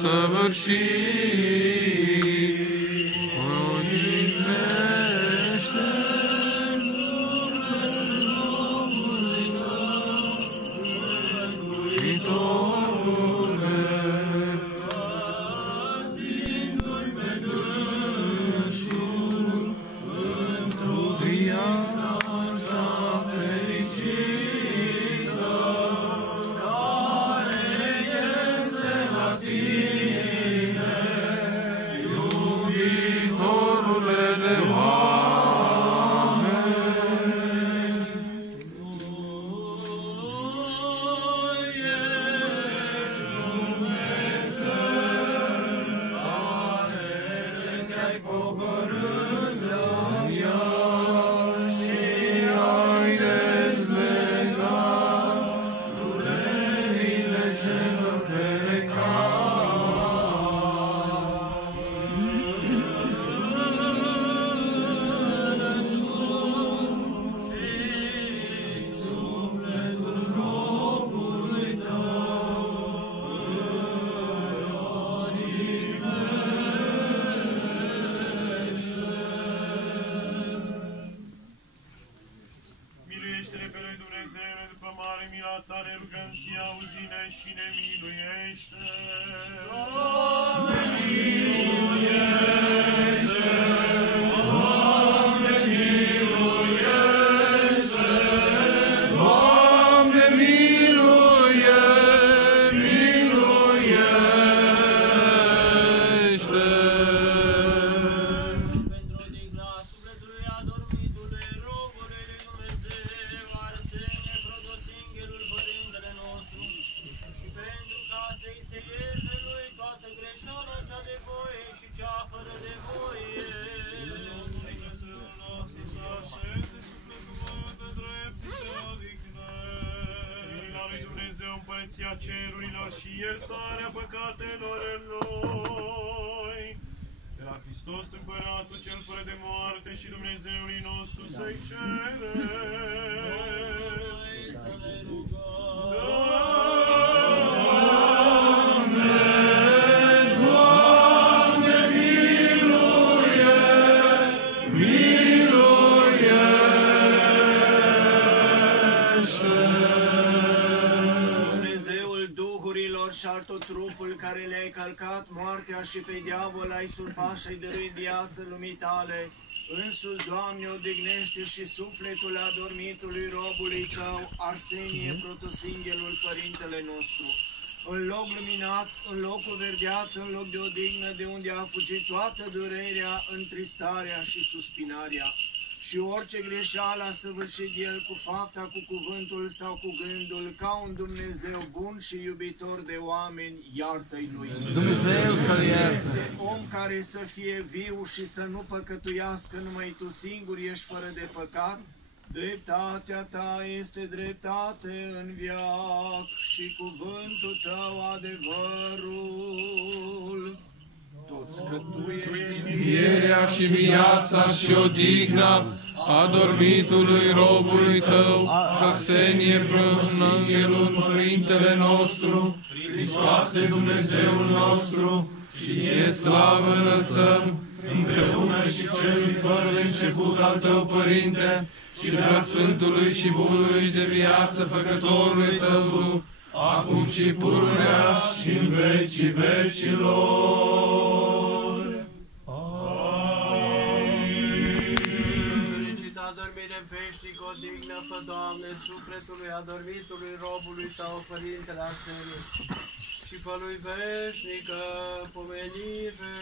săvârșit. Odihnește cerurilor și iertarea păcatelor noi. De la Hristos Împăratul cel fără de moarte și Dumnezeului nostru să-i cerem. Să ne rugăm. Și altul trupul care le-ai călcat moartea și pe diavol ai surpat și ai dăruit viață lumii tale. Însuți, Doamne, odihnește și sufletul adormitului robului Tău, Arsenie, protosinghelul Părintele nostru. În loc luminat, în locul verdeață, în loc de odihnă, de unde a fugit toată durerea, întristarea și suspinarea. Și orice greșeală a săvârșit el cu fapta, cu cuvântul sau cu gândul, ca un Dumnezeu bun și iubitor de oameni, iartă-i lui. Dumnezeu să-l ierte. Este om care să fie viu și să nu păcătuiască, numai Tu singur ești fără de păcat. Dreptatea Ta este dreptate în veac și cuvântul Tău adevărul. Toți că Tu ești învierea și viața și odihna adormitului robului Tău, Arsenie, protosinghelul Părintele nostru, Hristoase Dumnezeul nostru, și Ție slavă înălțăm, împreună și celui fără de început al Tău, Părinte, și preasfântului și bunului și de viață Făcătorului Tău Duh, acum și pururea și în vecii vecilor. Amin. Fericită adormire veșnic, odihnă, fă, Doamne, sufletului adormitului robului Tău, Părintele Arsenie, și fă lui veșnică pomenire.